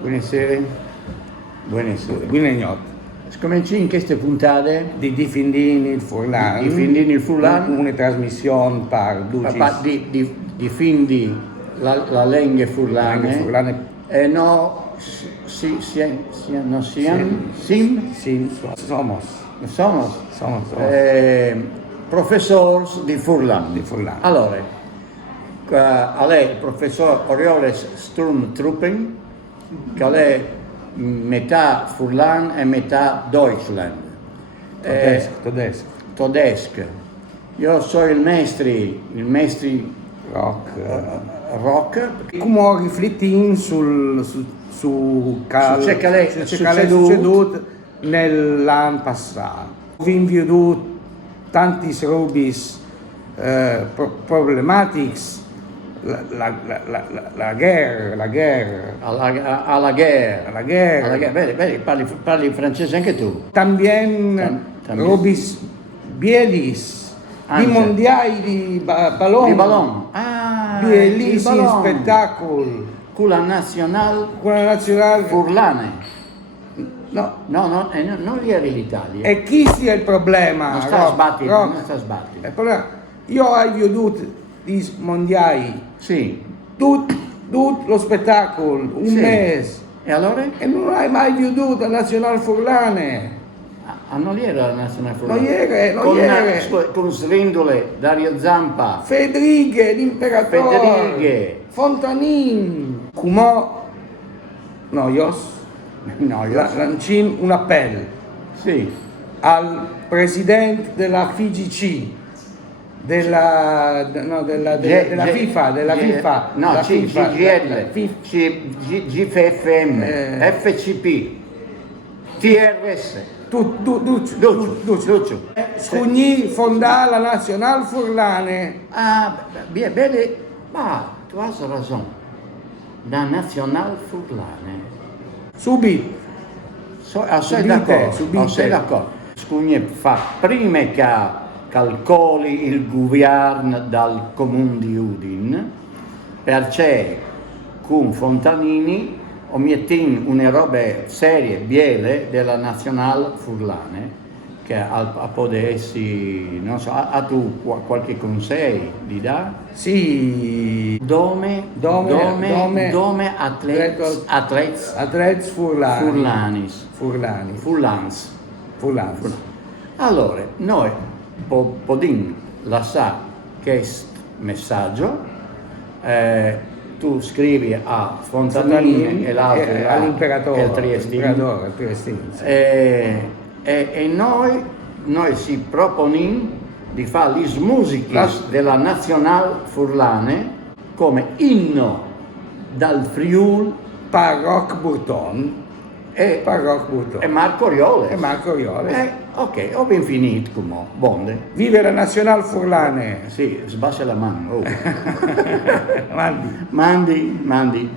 Buonasera. Buonasera. Buonanotte. Scominci in queste puntate Di Difendini il Furlan. Difendini il Furlan. Una trasmissione per difendi la lingua furlane. Furlane. E no, somos professors di Furlan. Di Furlan. Allora, a lei il professor Orioles Sturmtruppen, che è metà Furlan e metà Deutschland. Tedesco. Io sono il maestri rock. Come rifletti su ciò che è succeduto nell'anno passato. Vi veduto tanti robis problematici, la guerra. Alla guerra. Vedi, parli francese anche tu. También robis bielis, di mondiali di ballon. Di ballon. Ah, Bellissimi spettacoli. Con la nazionale furlane. No. Non ieri l'Italia. E chi sia il problema? Non sta sbattendo. Il problema, io ho veduto i mondiali, Sì. tutto lo spettacolo, un mese, E allora? e non hai mai veduto la nazionale furlane. Non era la nazionale furlane. Non ieri. Con Svendole, Dario Zampa. Fedrighe, l'imperatore. Fontanin. Cumò, noios. Lancin un appello Sì. al presidente della FIGC, della FIFA, CGL, GFFM, FCP, TRS. Duccio. Scugni fondà la nazionale furlane. Ah, bene, ma tu hai ragione. La nazionale furlane. Subito. Sei d'accordo. Scugni fa prima che calcoli il governo dal comune di Udin, perché con Fontanini omiettin una roba serie, biele della nazionale furlane, che a potessi, non so, a tu qualche consiglio di dà? Sì. Dome atlets furlans. Allora, noi possiamo lasciare questo messaggio, tu scrivi a Fontanini e l'altro all'imperatore, il Triestino. E noi si proponiamo di fare le musiche della nazionale furlane come inno dal Friuli Parroc Burton e Marco Orioles. Ok, ho ben finito come bonde. Vive la nazionale furlane. Sì, sbassa la mano. Oh. Mandi. Mandi.